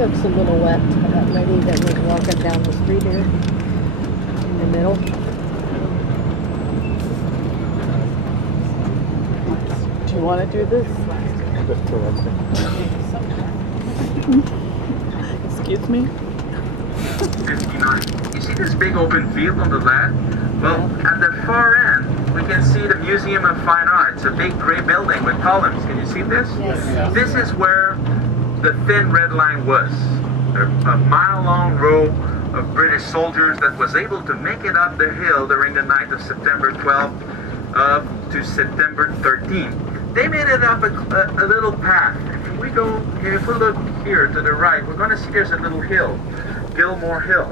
Looks a little wet. That lady that was walking down the street here in the middle. Do you want to do this? Excuse me? 59. You see this big open field on the left? Well, at the far end, we can see the Museum of Fine Arts, a big gray building with columns. Can you see this? Yes. This is where the thin red line was. A mile-long row of British soldiers that was able to make it up the hill during the night of September 12th to September 13th. They made it up a little path. If we look here to the right, we're going to see there's a little hill, Gilmore Hill.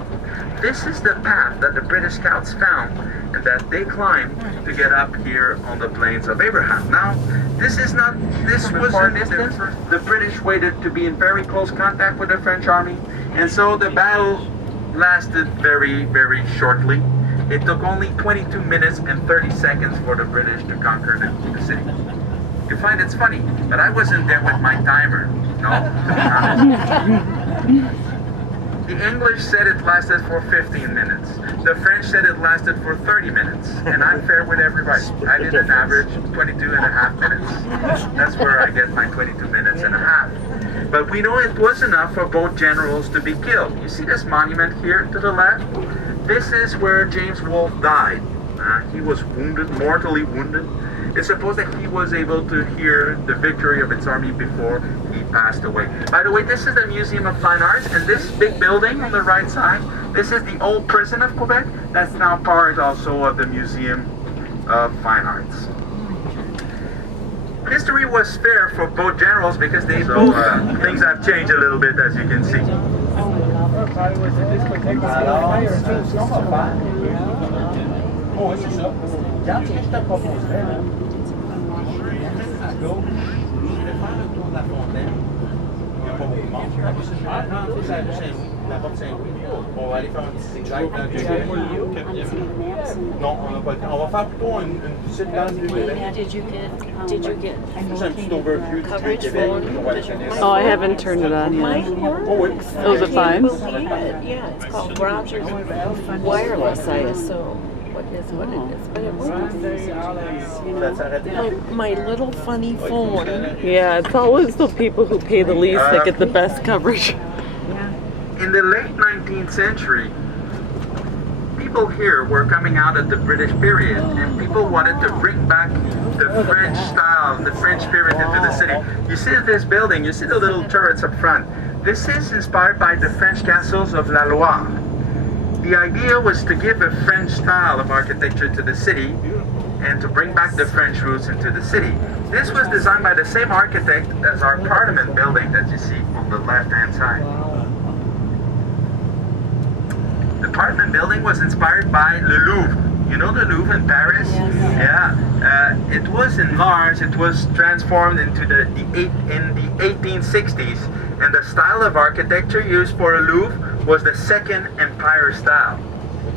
This is the path that the British Scouts found and that they climbed to get up here on the plains of Abraham. Now, this wasn't the British waited to be in very close contact with the French army, and so the battle lasted very, very shortly. It took only 22 minutes and 30 seconds for the British to conquer the city. You find it's funny, but I wasn't there with my timer. No, to be honest. The English said it lasted for 15 minutes. The French said it lasted for 30 minutes. And I'm fair with everybody. I did an average 22 and a half minutes. That's where I get my 22 minutes and a half. But we know it was enough for both generals to be killed. You see this monument here to the left? This is where James Wolfe died. He was wounded, mortally wounded. It's supposed that he was able to hear the victory of its army before he passed away. By the way, this is the Museum of Fine Arts, and this big building on the right side, this is the old prison of Quebec. That's now part also of the Museum of Fine Arts. History was fair for both generals because they both things have changed a little bit, as you can see. Oh, c'est ça. Regarde, je te proposerais, là. À gauche, je vais faire le tour de la fontaine. Il n'y a pas beaucoup de monde. Ah, non, c'est la porte Saint-Louis. On va aller faire un petit zigzag dans le Non, on n'a pas le temps. On va faire plutôt une visite dans le Did you get Juste un petit overview du coverage Québec. phone? Oh, I haven't turned it on Mine yet. works. Oh, oui. Those are fine. Believe it. Yeah, it's called Rogers Wireless, I assume. What it is, but it works. Ça s'arrête. My little funny phone. Yeah, it's always the people who pay the least that get the best coverage. In the late 19th century, people here were coming out of the British period, and people wanted to bring back the French style, the French spirit into the city. You see this building, you see the little turrets up front. This is inspired by the French castles of La Loire. The idea was to give a French style of architecture to the city and to bring back the French roots into the city. This was designed by the same architect as our Parliament building that you see on the left-hand side. The Parliament building was inspired by Le Louvre. You know the Louvre in Paris? Yes. Yeah. It was enlarged. It was transformed into in the 1860s, and the style of architecture used for a Louvre was the Second Empire style.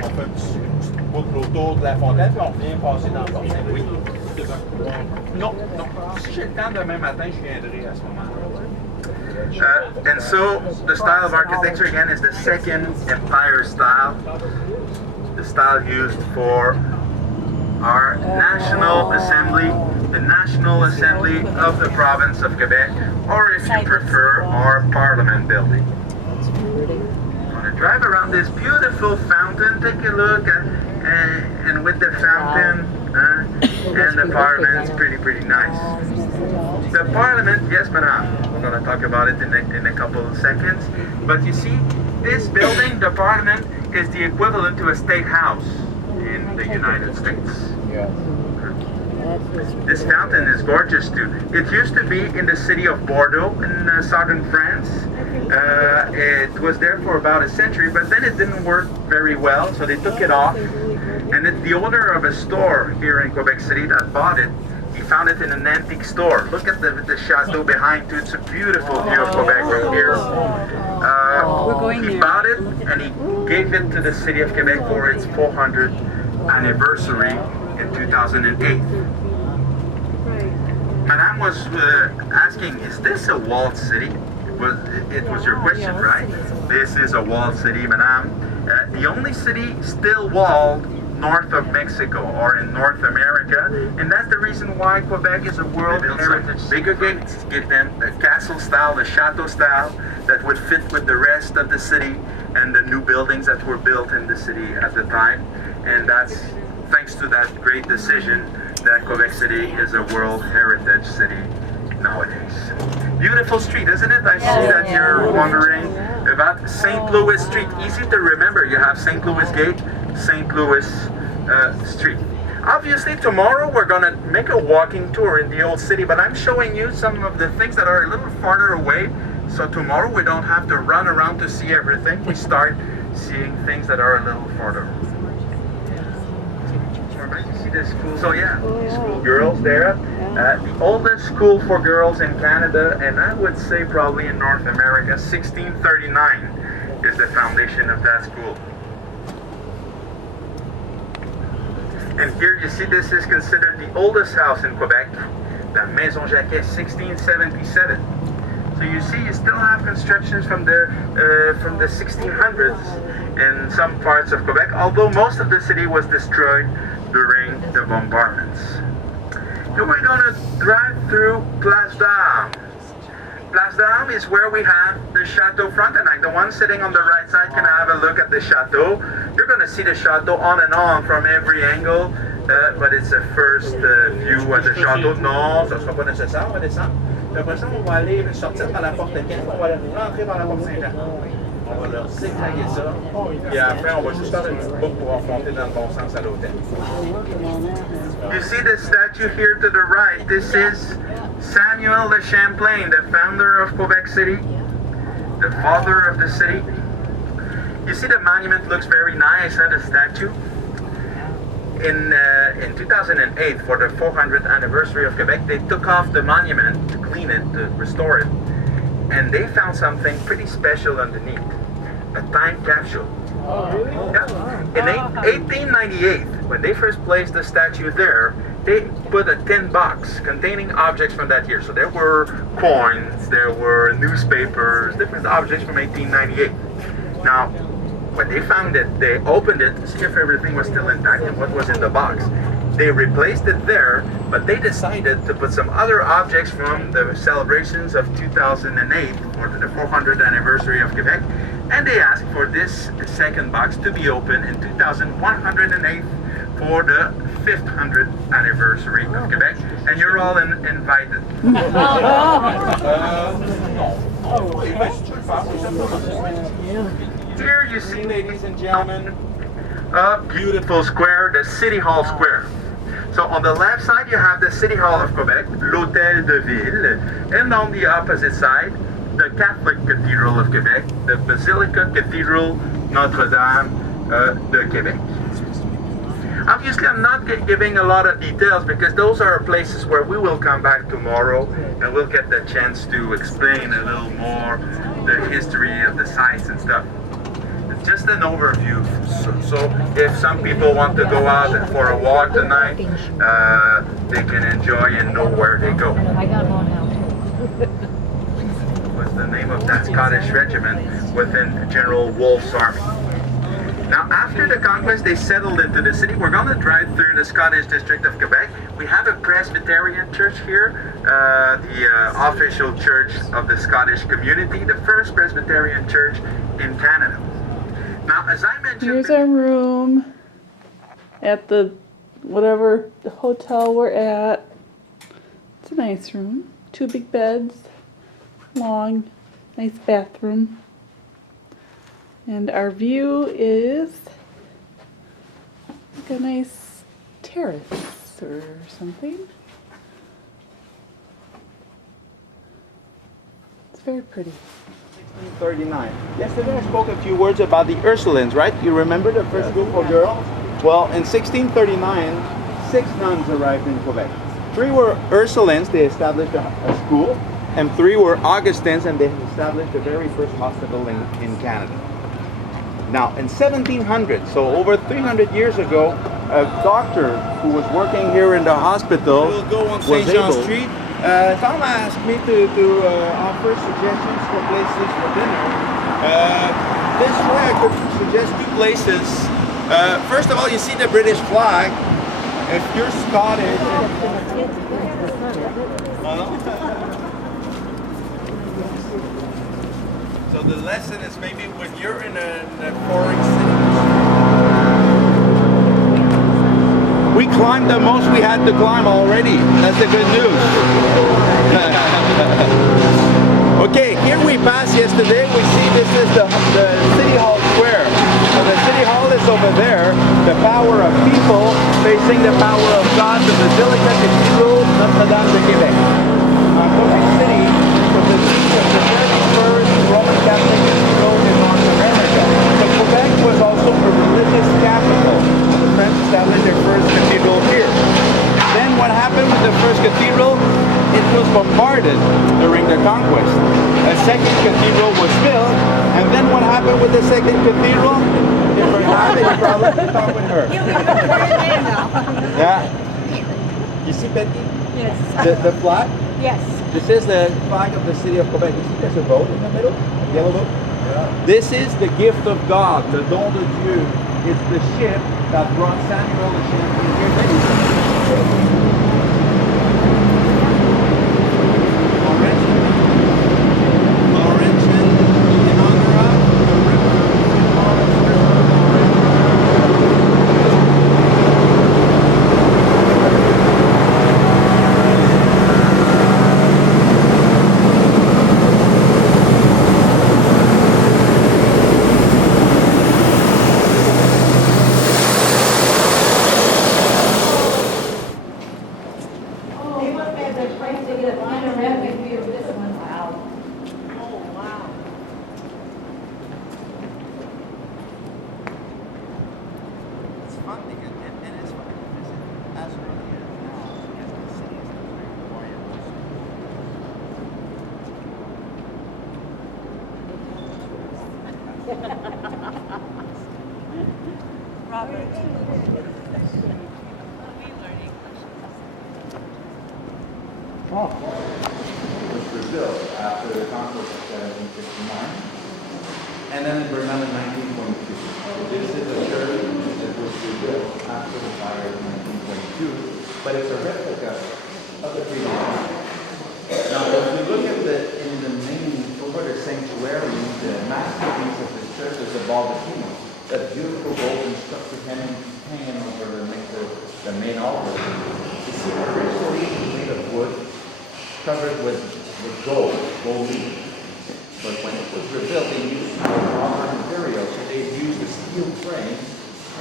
On fait une petite boucle autour de la fontaine, puis on vient passer dans le porte Saint-Louis. Non, non. Si j'ai le temps demain matin, je viendrai à ce moment-là. And so the style of architecture again is the Second Empire style, the style used for our National Assembly, the National Assembly of the province of Quebec, or if you prefer, our Parliament building. Want to drive around this beautiful fountain? Take a look, and with the fountain and the Parliament, it's pretty nice. The Parliament, yes, madam. We're going to talk about it in a couple of seconds. But you see, this building, the Parliament, is the equivalent to a state house in the United States. This fountain is gorgeous too. It used to be in the city of Bordeaux in southern France. It was there for about a century, but then it didn't work very well, so they took it off. And the owner of a store here in Quebec City that bought it He found it in an antique store. Look at the chateau behind too. It's a beautiful view of Quebec right here. He bought it and he gave it to the city of Quebec for its 400th anniversary in 2008. Madame was asking, is this a walled city? It was your question, right? This is a walled city, Madame. The only city still walled north of Mexico or in North America, and that's the reason why Quebec is a World Heritage. Bigger gates give them the castle style, the chateau style that would fit with the rest of the city and the new buildings that were built in the city at the time. And that's thanks to that great decision that Quebec City is a World Heritage City nowadays. Beautiful street, isn't it? I see that you're wondering about St. Louis Street. Easy to remember. You have St. Louis Gate, St. Louis Street. Obviously, tomorrow we're going to make a walking tour in the old city, but I'm showing you some of the things that are a little farther away. So tomorrow we don't have to run around to see everything. We start seeing things that are a little farther. You see this school? So yeah, school girls there. The oldest school for girls in Canada, and I would say probably in North America, 1639 is the foundation of that school. And here you see this is considered the oldest house in Quebec, the Maison Jacquet, 1677. So you see, you still have constructions from the 1600s in some parts of Quebec, although most of the city was destroyed during the bombardments. And we're going to drive through Place d'Armes. Place d'Armes is where we have the Chateau Frontenac. The one sitting on the right side can have a look at the chateau. You're going to see the chateau on and on from every angle, but it's a first view of the chateau. Non, ça ne sera pas nécessaire, on va descendre. Après ça, on va aller sortir par la porte 15, on va rentrer par la porte Saint-Jean. On va leur zigzaguer ça. Et après, on va juste faire une petite boucle pour remonter dans le bon sens à l'hôtel. You see the statue here to the right. This is Samuel de Champlain, the founder of Quebec City, the father of the city. You see the monument looks very nice, the statue. In 2008, for the 400th anniversary of Quebec, they took off the monument to clean it, to restore it. And they found something pretty special underneath, a time capsule. Yeah. In 1898, when they first placed the statue there, they put a tin box containing objects from that year. So there were coins, there were newspapers, different objects from 1898. Now, when they found it, they opened it to see if everything was still intact and what was in the box. They replaced it there, but they decided to put some other objects from the celebrations of 2008 for the 400th anniversary of Quebec, and they asked for this second box to be opened in 2108 for the 500th anniversary of Quebec, and you're all invited. Here you see, ladies and gentlemen, a beautiful square, the City Hall Square. So on the left side you have the City Hall of Quebec, l'Hôtel de Ville, and on the opposite side, the Catholic Cathedral of Quebec, the Basilica Cathedral Notre-Dame de Quebec. Obviously, I'm not giving a lot of details because those are places where we will come back tomorrow and we'll get the chance to explain a little more the history of the sites and stuff. It's just an overview. So if some people want to go out for a walk tonight, they can enjoy and know where they go. I got one now too. What's the name of that Scottish regiment within General Wolfe's army? Now, after the conquest, they settled into the city. We're going to drive through the Scottish district of Quebec. We have a Presbyterian church here, the official church of the Scottish community, the first Presbyterian church in Canada. Now, as I mentioned... Here's our room at the whatever the hotel we're at. It's a nice room. 2 big beds, long, nice bathroom. And our view is like a nice terrace or something. It's very pretty. 1639. Yesterday I spoke a few words about the Ursulines, right? You remember the first group of girls? Well, in 1639, 6 nuns arrived in Quebec. 3 were Ursulines, they established a school, and 3 were Augustines, and they established the very first hospital in Canada. Now, in 1700, so over 300 years ago, a doctor who was working here in the hospital We'll go on was St. Jean able. Street. Tom asked me to offer suggestions for places for dinner. This way I could suggest 2 places. First of all, you see the British flag. If you're Scottish, so the lesson is maybe when you're in a foreign city. We climbed the most we had to climb already. That's the good news. Okay, here we passed yesterday. We see this is the City Hall Square. So the City Hall is over there. The power of people facing the power of God. The Basilica Cathedral, Notre Dame de Quebec. Quebec City was the seat of the very first Roman Catholic cathedral in North America. So Quebec was also a religious capital. The French established their first cathedral here. Then what happened with the first cathedral? It was bombarded during the conquest. A second cathedral was built, and then what happened with the second cathedral? If we're having a problem, talk with her. Yeah. You see, Betty? Yes. The flag? Yes. This is the flag of the city of Quebec. You see there's a boat in the middle? A yellow boat? Yeah. This is the gift of God, le don de Dieu. It's the ship that brought Samuel the champion here. Oh, it was rebuilt after the conquest of 1759, and then it burned down in 1922. This is a church that was rebuilt after the fire of 1922, but it's a replica of the previous one. Now, if we look at in the main, over the sanctuary, the masterpiece of this church is the baldacchino, that beautiful golden structure hanging over the main altar. You see, originally it was made of wood, covered with gold leaf. But when it was rebuilt, they used proper material. So they used a steel frame,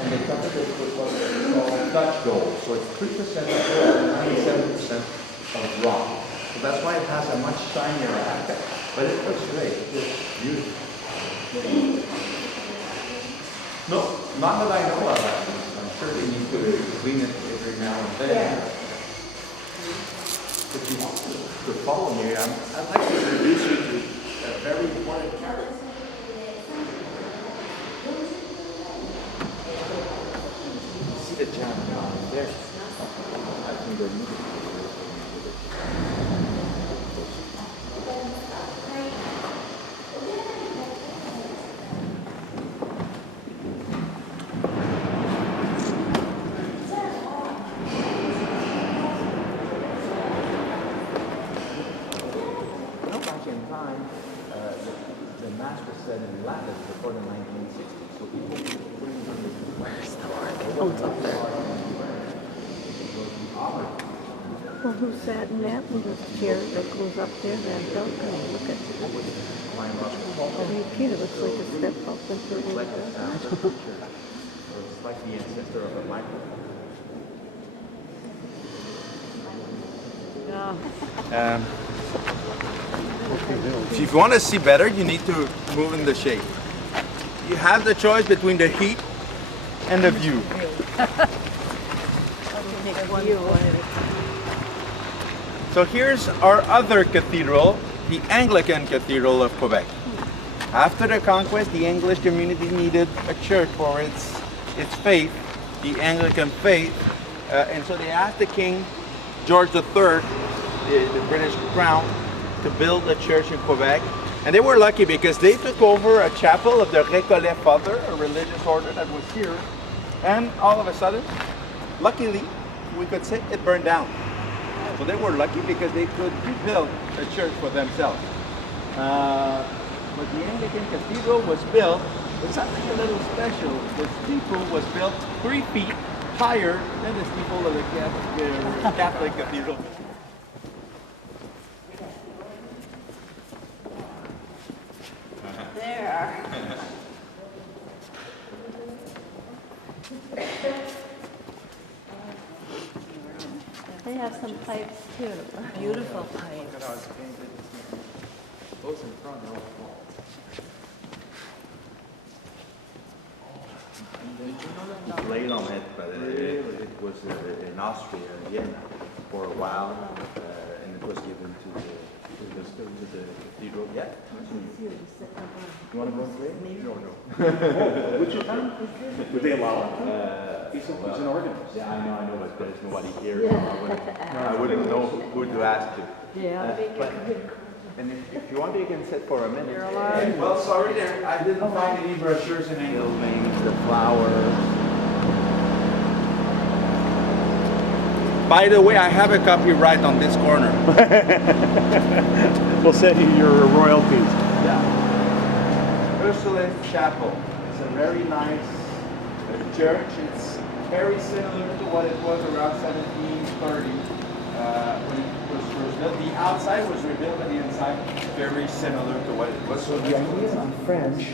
and they covered it with what they call Dutch gold. So it's 3% gold and 97% of rock. So that's why it has a much shinier aspect. But it looks great. It's beautiful. No, not that I know of. I'm sure they need to clean it every now and then. If you want to follow me, I'd like to introduce you to a very important character. You see the gentleman down there? I think they're moving. In time, the mass was said in Latin before the 1960s. So people where's the word? Oh, it's up there. Well, who sat in that little chair that goes up there, that balcony? Look at it. Oh, you can't. It looks like a step up into the Like a it's like the ancestor of a microphone. Yeah. If you want to see better, you need to move in the shade. You have the choice between the heat and the view. So here's our other cathedral, the Anglican Cathedral of Quebec. After the conquest, the English community needed a church for its faith, the Anglican faith, and so they asked the King George III, the British crown, to build a church in Quebec. And they were lucky because they took over a chapel of the Récollet Father, a religious order that was here. And all of a sudden, luckily, we could say it burned down. So they were lucky because they could rebuild a church for themselves. But the Anglican Cathedral was built with something a little special. The steeple was built 3 feet higher than the steeple of the Catholic Cathedral. There. They have some pipes too. Beautiful pipes. Laid on it, but it was in Austria, Vienna, for a while, and it was given to the cathedral. Yeah. You want to go and play? No. Would you come? Would they allow it? He's an organist. Yeah, I know, but there's nobody here. I wouldn't know who to ask to. Yeah. And if you want, you can sit for a minute. You're alive. Well, sorry there. I didn't find any brochures in English. Buildings, the flowers. By the way, I have a copyright on this corner. We'll send you your royalties. Yeah. Ursuline Chapel. It's a very nice church. It's very similar to what it was around 1730 when it was first built. The outside was rebuilt, but the inside very similar to what it was. So the idea in French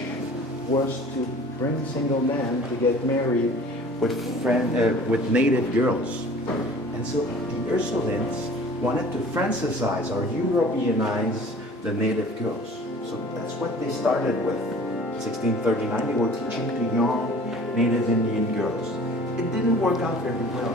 was to bring single men to get married with native girls. And so the Ursulines wanted to Francicize or Europeanize the native girls. So that's what they started with. 1639, they were teaching to young native Indian girls. It didn't work out very well.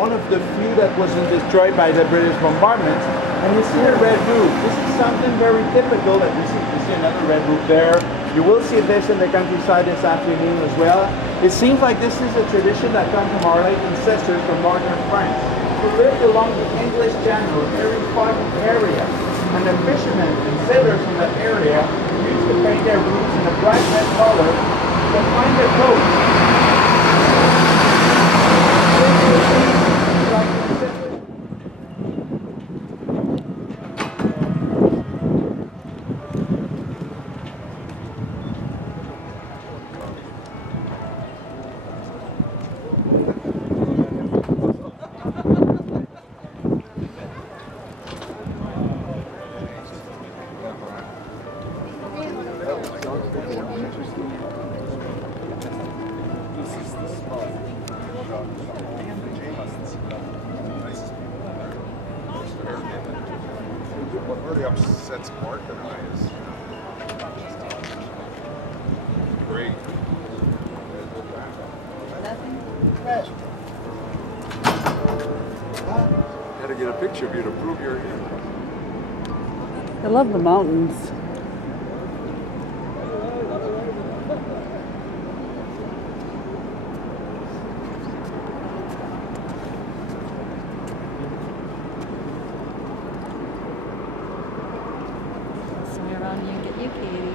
One of the few that wasn't destroyed by the British bombardments. And you see a red roof. This is something very typical that we see. You see another red roof there. You will see this in the countryside this afternoon as well. It seems like this is a tradition that comes from our late ancestors from northern France, who lived along the English Channel, a very foggy area. And the fishermen and sailors from that area used to paint their roofs in a bright red color to find their coast. What really upsets Mark and I is great. Had to get a picture of you to prove you're here. I love the mountains.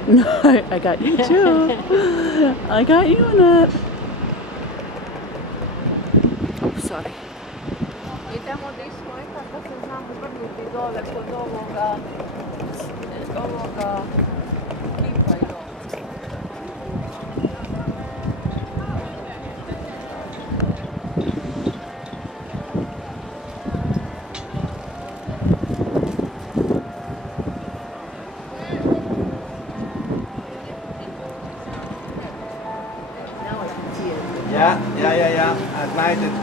No, I got you too. I got you in it. Oh, sorry. Idemo desno i kako se znamo vrnuti dole kod ovoga kipa i dole.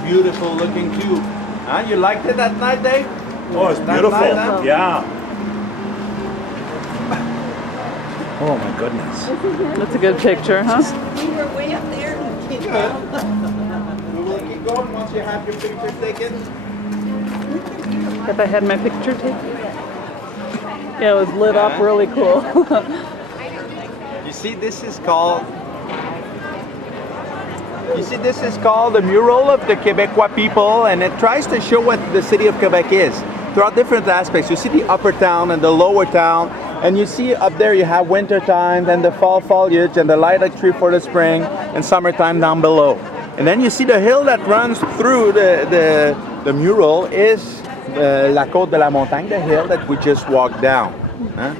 beautiful looking too. Huh? You liked it that night, Dave? Oh, it's That beautiful. night, huh? Yeah. Oh my goodness. That's a good picture, huh? We were way up there. We will keep going once you have your picture taken. If I had my picture taken. Yeah, it was lit up really cool. You see, this is called. You see, this is called the mural of the Quebec1 people, and it tries to show what the city of Quebec is throughout different aspects. You see the upper town and the lower town, and you see up there you have winter time, then the fall foliage, and the lilac tree for the spring, and summertime down below. And then you see the hill that runs through the mural is La Côte de la Montagne, the hill that we just walked down. Huh?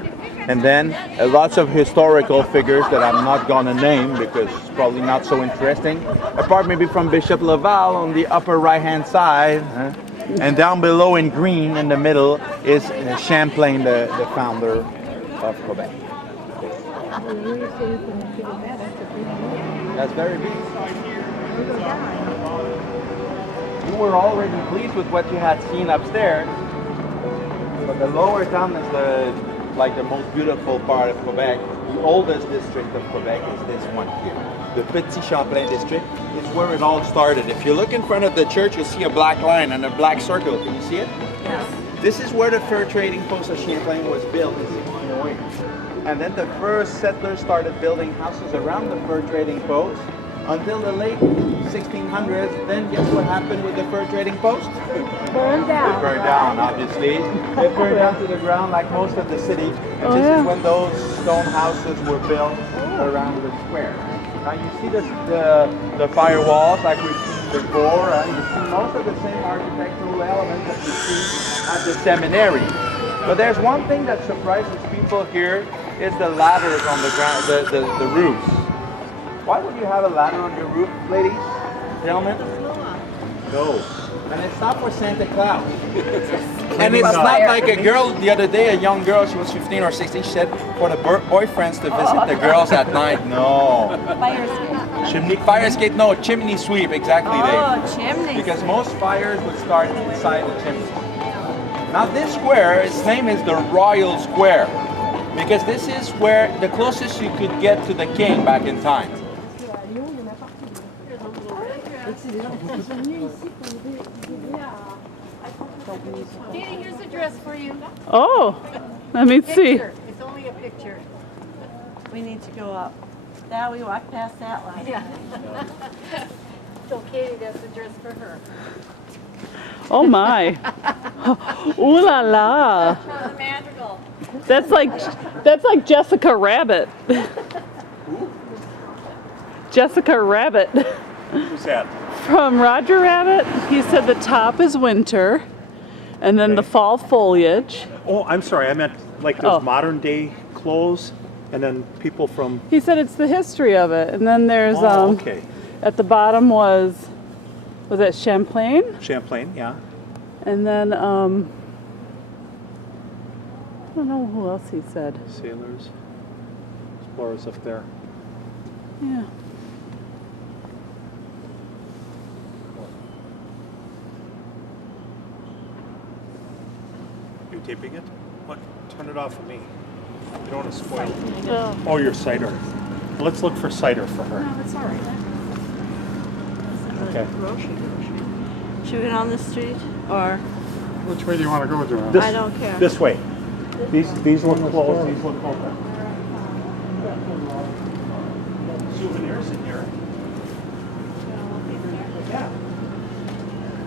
And then lots of historical figures that I'm not gonna name because it's probably not so interesting. Apart maybe from Bishop Laval on the upper right-hand side. Huh? And down below in green in the middle is Champlain, the founder of Quebec. That's very big. You were already pleased with what you had seen upstairs, but the lower town is the most beautiful part of Quebec. The oldest district of Quebec is this one here. The Petit Champlain district is where it all started. If you look in front of the church, you'll see a black line and a black circle. Can you see it? Yes. This is where the fur trading post of Champlain was built in 1608. And then the first settlers started building houses around the fur trading post until the late 1600s. Then guess what happened with the fur trading post? Burned down. It burned down, obviously. It burned down to the ground like most of the city. And this is when those stone houses were built around the square. Now you see the firewalls like we've seen before, and you see most of the same architectural elements that you see at the seminary. But there's one thing that surprises people here is the ladders on the ground, the roofs. Why would you have a ladder on your roof, ladies, gentlemen? No. And it's not for Santa Claus. And it's not like a girl, the other day, a young girl, she was 15 or 16, she said for the boyfriends to visit the girls at night. No. Fire escape. Fire escape, no, chimney sweep, exactly, Dave. Oh, chimney. Because most fires would start inside the chimney. Now this square, its name is the Royal Square. Because this is where the closest you could get to the king back in time. Katie, here's a dress for you. Oh, let me see. Picture. It's only a picture. We need to go up. Now we walk past that line. Yeah. So Katie, that's a dress for her. Oh my. Ooh la la. Magical. That's like Jessica Rabbit. Jessica Rabbit. Who's that? From Roger Rabbit. He said the top is winter and then the fall foliage. Oh, I'm sorry. I meant like those modern day clothes, and then people from. He said it's the history of it. And then there's okay. at the bottom was that Champlain? Champlain, yeah. And then I don't know who else he said. Sailors, explorers up there. Yeah. You taping it? What? Turn it off for me. You don't want to spoil it. Oh, your cider. Let's look for cider for her. No, it's all right. Okay. Should we go down the street or? Which way do you want to go, Joanne? This, I don't care. This way. These look closed. These look open. Souvenirs in here. Yeah.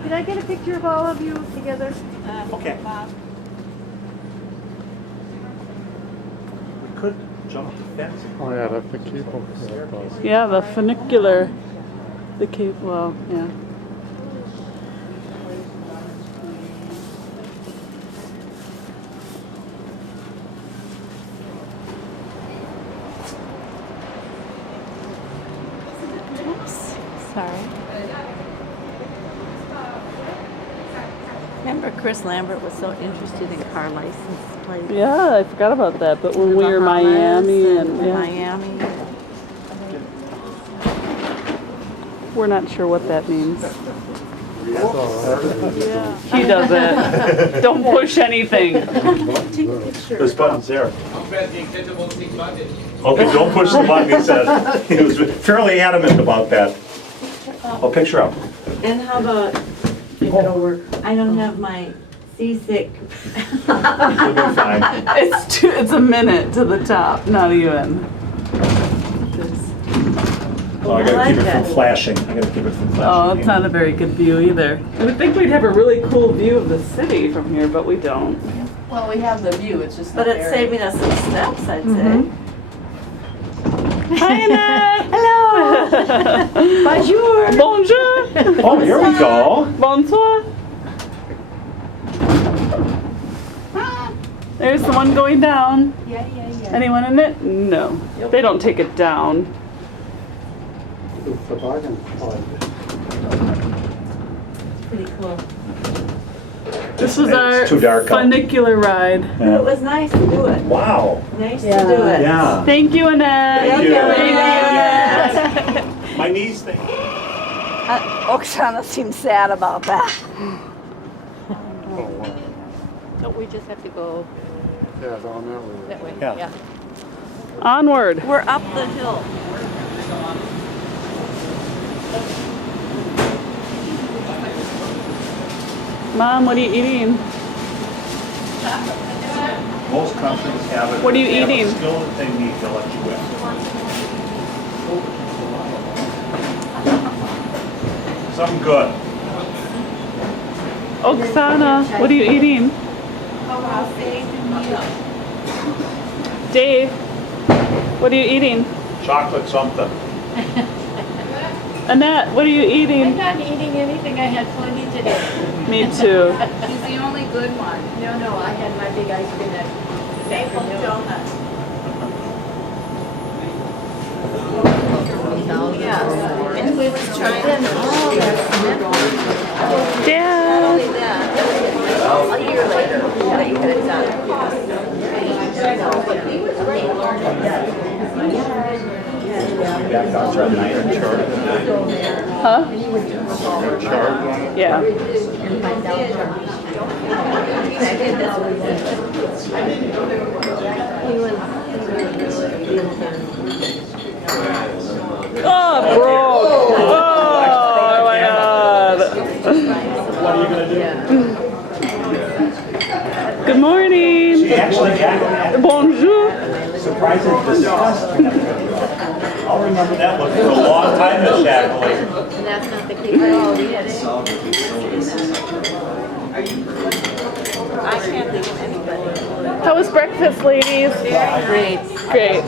Can I get a picture of all of you together? Okay. We could jump the fence. Oh yeah, that's the cable. Yeah, the funicular. The cape, well, yeah. Sorry. Remember Chris Lambert was so interested in car license plates? Yeah, I forgot about that. But when we were in Miami and yeah. Miami. We're not sure what that means. He doesn't. Don't push anything. There's buttons there. Okay, don't push the button, he said. He was fairly adamant about that. Oh, picture up. And how about, if it'll work, I don't have my seasick. You'll be fine. It's a minute to the top, not even. Oh, I gotta keep it from flashing. I gotta keep it from flashing. Oh, it's not a very good view either. I would think we'd have a really cool view of the city from here, but we don't. Well, we have the view, it's just But it's saving us some steps, I'd say. Hi, Annette! Hello! Bonjour! Bonjour! Oh, here we go. Bonsoir! There's the one going down. Yeah. Anyone in it? No. They don't take it down. Pretty cool. This was It's our too dark out. funicular ride. But it was nice to do it. Wow. Nice to do it. Yeah. Thank you, Annette. Thank you. Thank My knees thing. Oksana seems sad about that. Oh, wow. So we just have to go Yeah, down that way. that way. Yeah. Onward. We're up the hill. Mom, what are you eating? Most countries have it. What are you They have a eating? skill that they need to let you in. Something good. Oksana, what are you eating? Dave, what are you eating? Chocolate something. Annette, what are you I'm eating? not eating anything, I had plenty today. Me too. She's the only good one. No, I had my big ice cream that Maple donut. Yes. And we was trying to, Dad. a year later, that you could have done. Back down to 9 and short. Huh? Charge on it? Yeah. Oh, broke. Oh my God. What are you gonna do? Good morning. She actually acted Bonjour. surprisingly disgusting. I'll remember that look for a long time, Miss Shackley. And that's not the case at all, we had it. I can't think of anybody. How was breakfast, ladies? Great. Great.